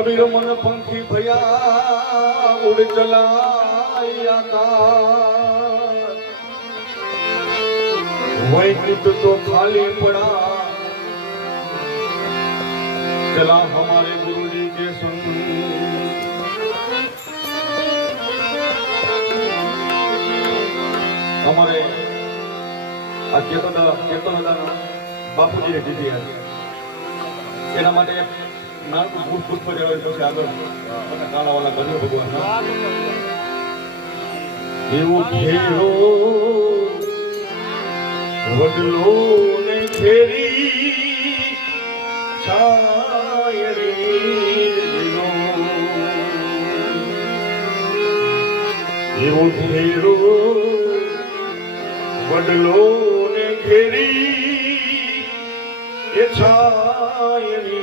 કબીર મન પંખી ભયા ઉડ ચલાય આકાશ वैकुंठ तो खाली पड़ा चला हमारे गुरु जी के संग हमारे चेतन बापू जी ने दीदी एना माटे नानकू भूत भूत पर પછી આગળ કાળા વાળા ગણ્યો ભગવાન એવું ઘેરો વડલો ને ઘેરી છાયડી એવો ઘેરો વડલો ને ઘેરી એ છાયડી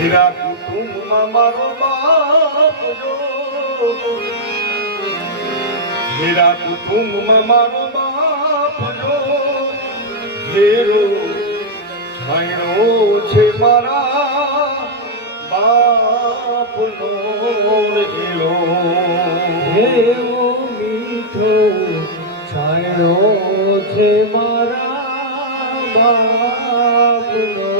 હીરા કુટુંબમાં મારો બાપ જો हीरा कुटुंब में मारो बाप जो हेरो छायरो छे मारा बाप नो हेलो हेरो मीठो छायरो छे मारा बाप नो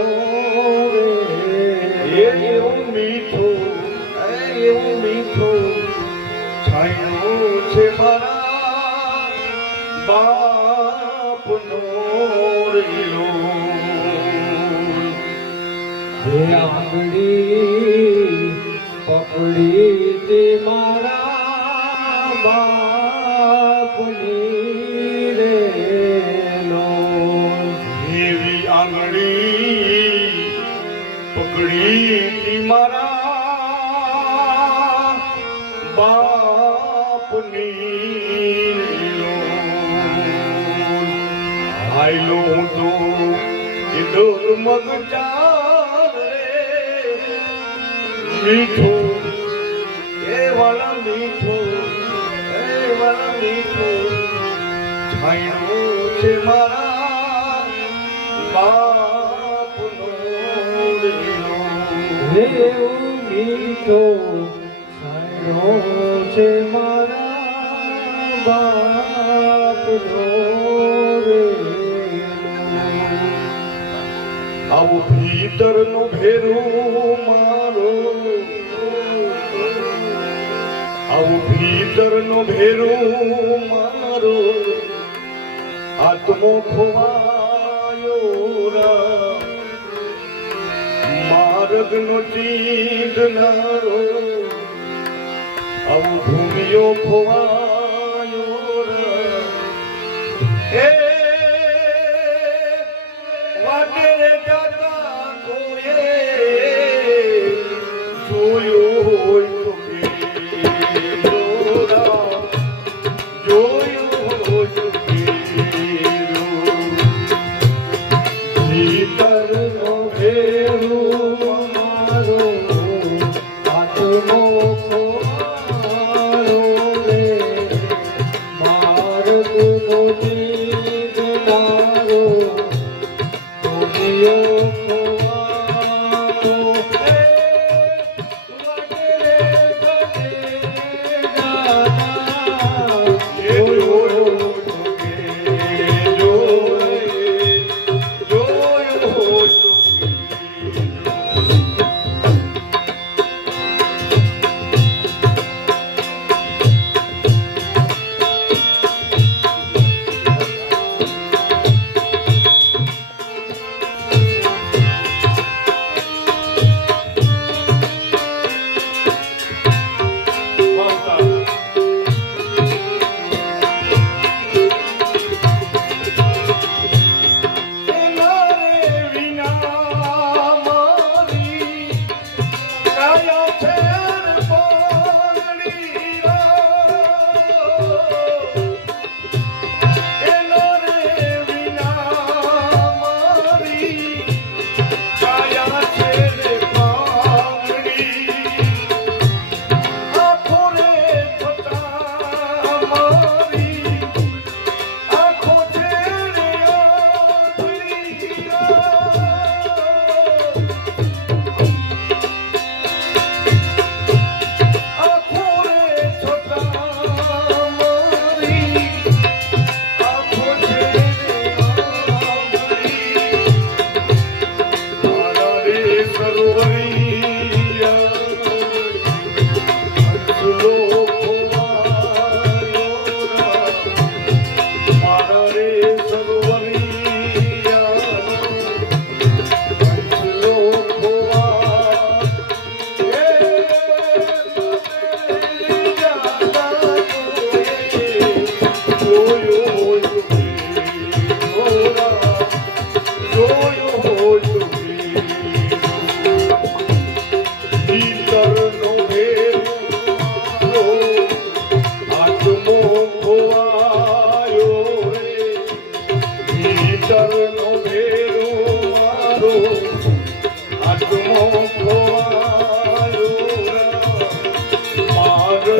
एवो मीठो छायरो छे मारा बाप नो रीलो हे आंगड़ी पकड़ी ते मारा बाप नी रेलो हेवी आंगड़ी पकड़ी ते मारा बाप आइलो हूँ तो इधर मग चाल रे मीठो ए वाला मीठो छायरो छे मारा बाप नो रीलो हे ओ मीठो छायरो छे मारा बाप नो આવો ભીતર નો ભેરું મારો આવો ભીતર નો ભેરું મારો આત્મો ખોવાયો માર્ગ નો ચીંધનારો આવો ભૂમિયો ખોવાયો વાટેરે જાતા કોઈએ જોયો હોય તો જોયો હોય તો ભીતર નો ભેરું મારો આત્મો ખોવાયો રે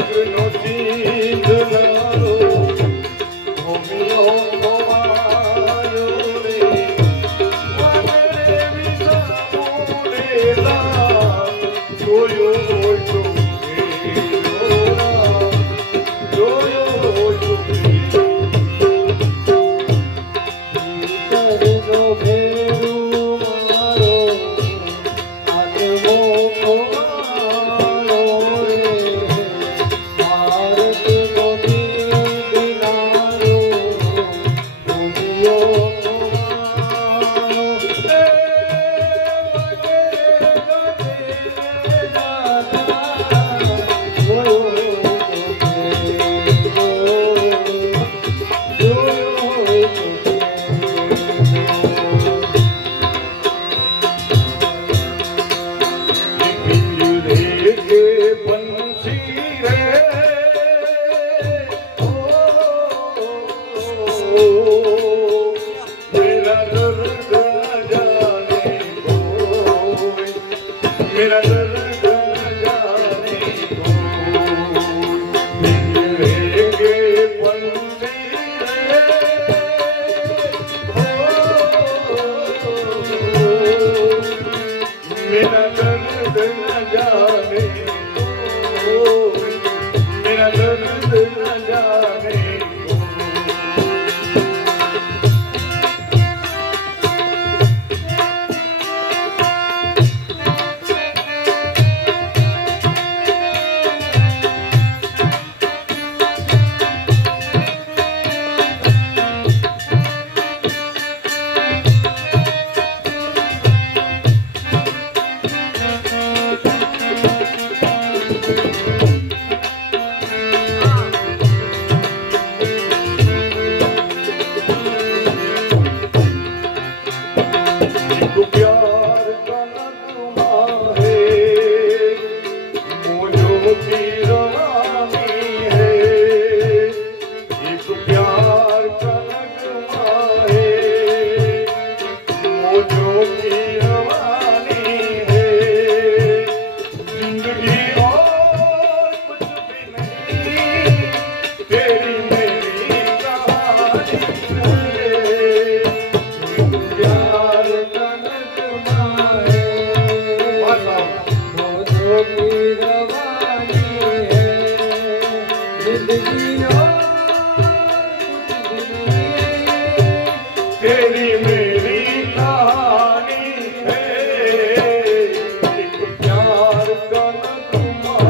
માર્ગનો ચીંધનારો ભૂમિયો ખોવાયો રે વાદળે વિસામુરેલા જોયો હોય તો मेरा दर्द जाने को लेके पंछी रे मेरा दर्द न जाने को मेरा दर्द न जाने तेरी मेरी कहानी है एक प्यार का नगमा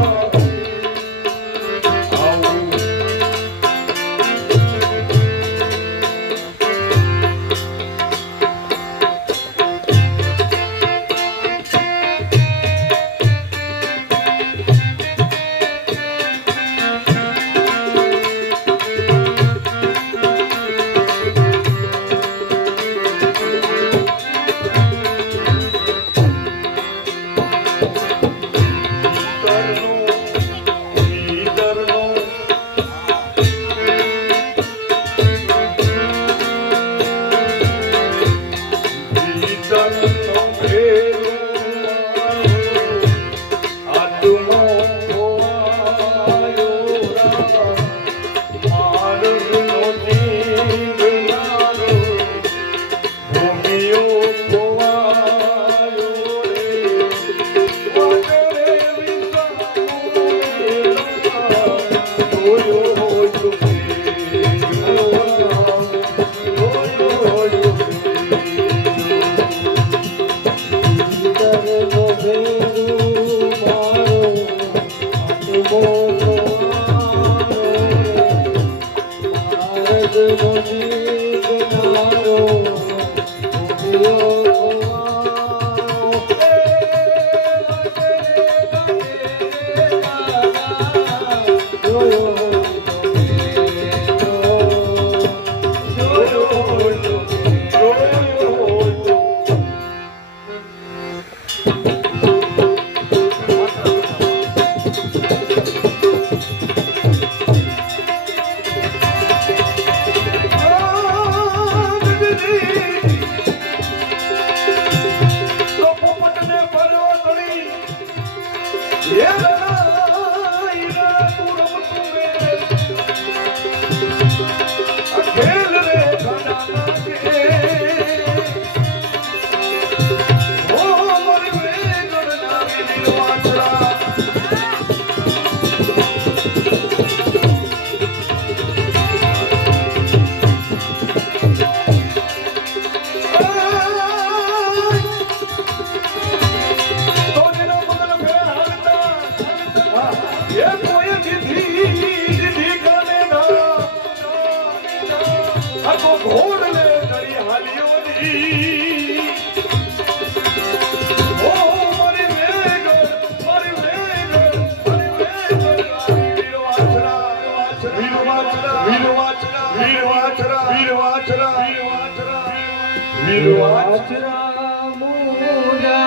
વાછરા મુજા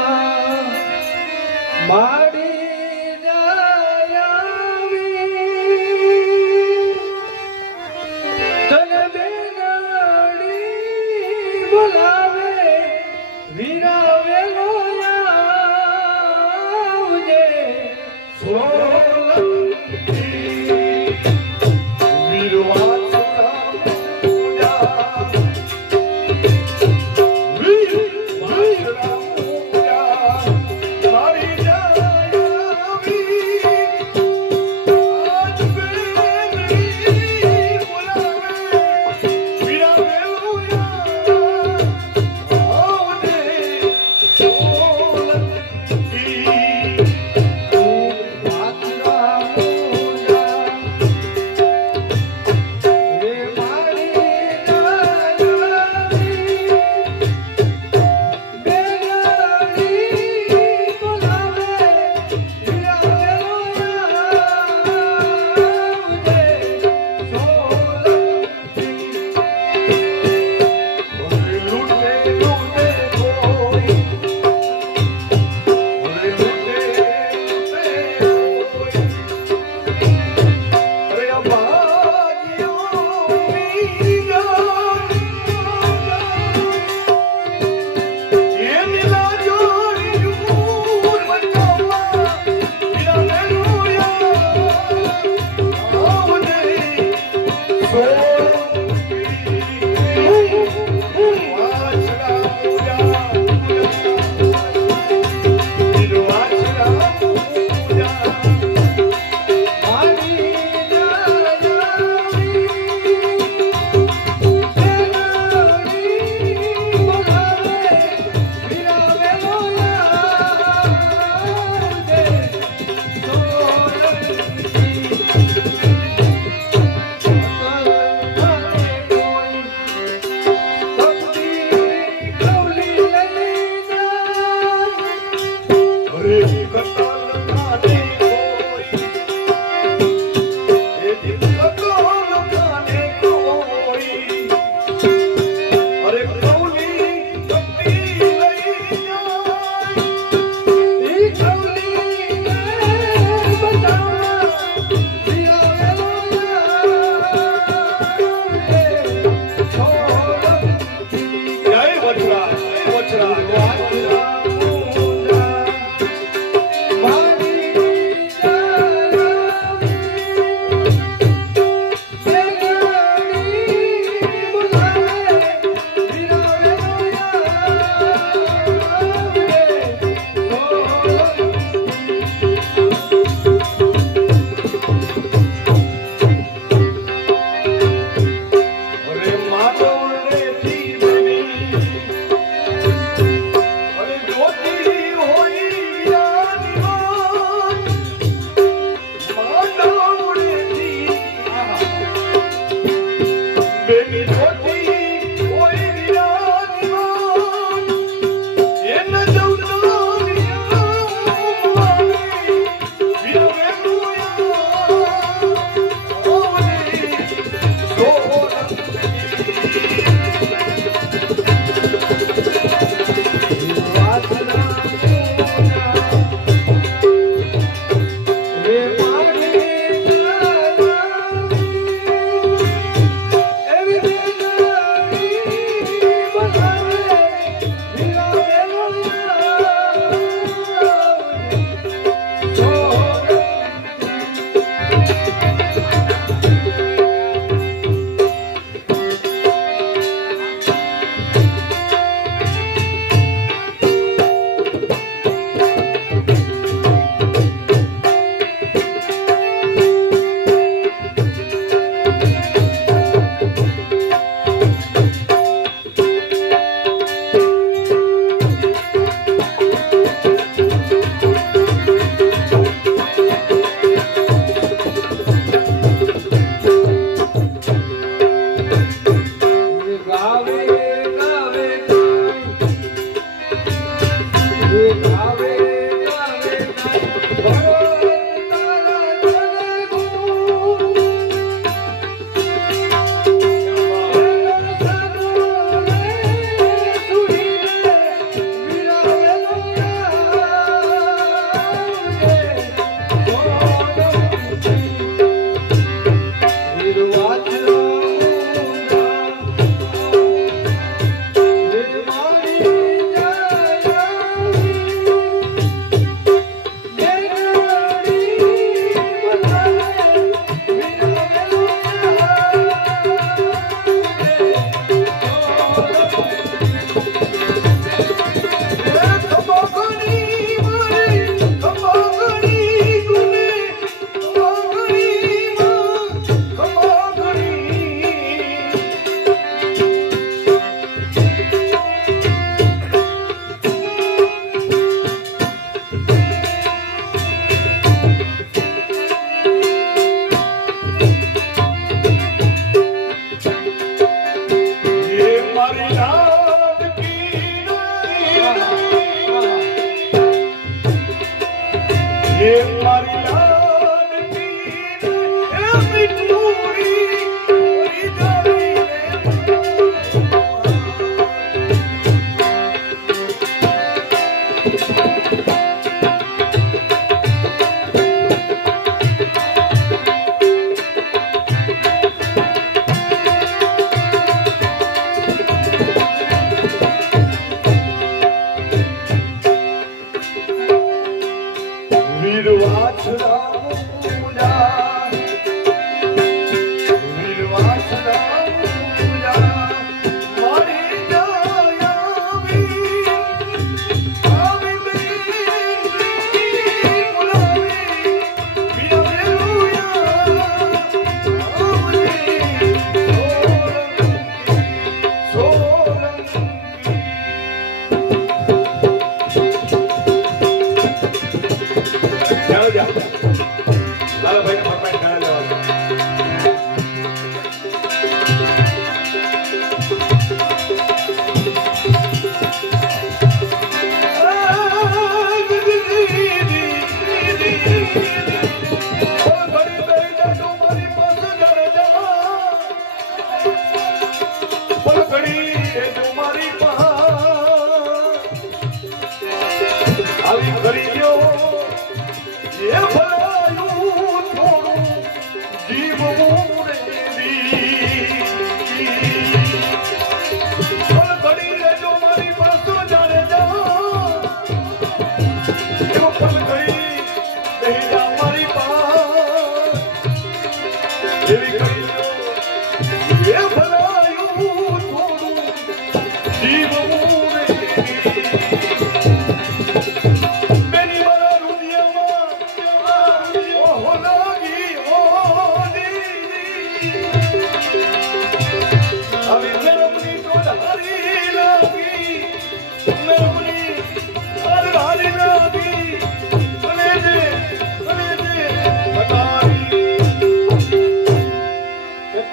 માડી જાયાવી તને બેનાડી બોલાવે વીરાવેલો આવજે મારી જા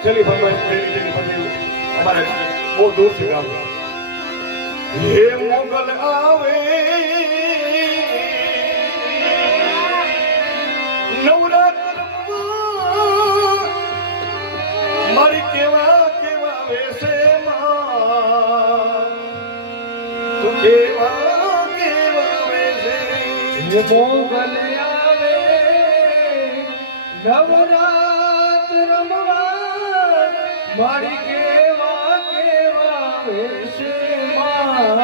છેલ્લી ફરમાઈશ અમારે બહુ દૂરથી ગામ હે મોગલ આવે નવરાત્રમાં મારી કેવા કેવા વેશે માં તું કેવા કેવા વેશે હે મોગલ આવે નવરાત રમવા મારી કેવા કેવા વેશે માં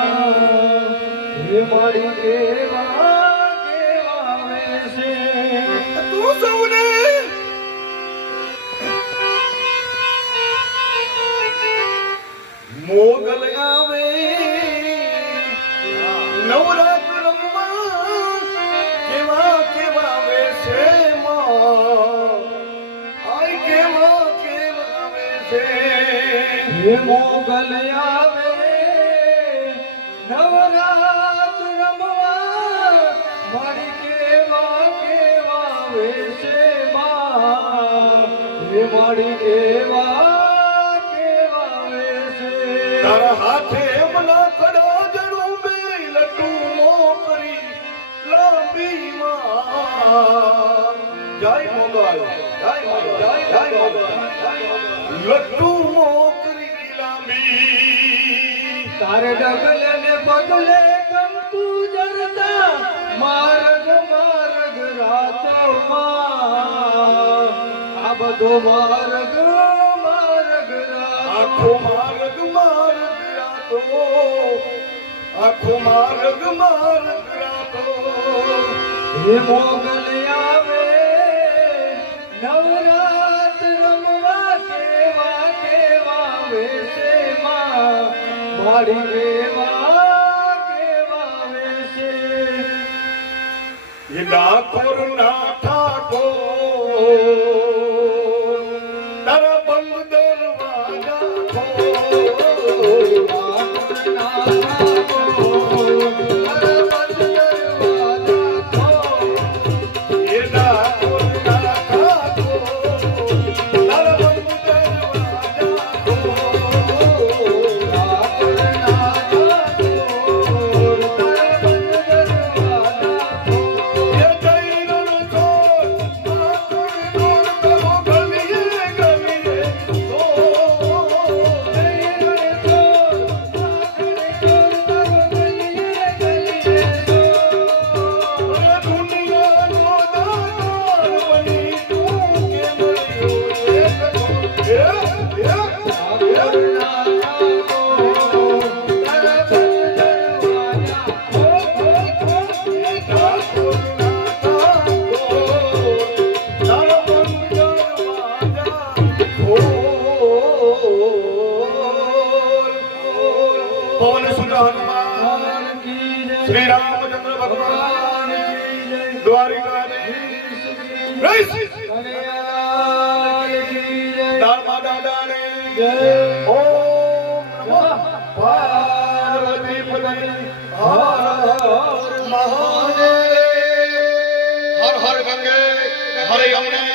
હે મારી કેવા કેવા વેશે તું સૌને મોગલ આવે નવરાત રમવા કેવા કેવા વેશે માં આય કેવા કેવા વેશે હે મોગલ આવે નવરાત રમવા મારી કેવા કેવા વેશે માં હે મારી કેવા કેવા વેશે તારા હાથે મના કડા જડું બે લટુ મોકરી લાંબી માં જય મોગલ જય મોગલ જય મોગલ લટુ મોકરી લાંબી તારે ડગલે ને પગલે કંકુ જરતા માર્ગ માર્ગ રાતોમાં આ બધો માર્ગ માર્ગ આખો માર્ગ માર્ગ રાતો આખો માર્ગ માર્ગ રાતો હે મોગલ આવે નવરાત રમવા કેવા કેવા વેશે માં મારી કેવા કેવા વેશે ये डाकोर ना ठाकोर तारा बंद दरवाजा खोल ये डाकोर ना ठाकोर तारा बंद दरवाजा खोल ये जैन को શ્રી રામચંદ્ર ભગવાન દ્વારિકાધીશ દામા દાદાને ઓમ નમઃ પાર્વતી પતય હર હર મહાદેવ હર હર ગંગે હર યમુને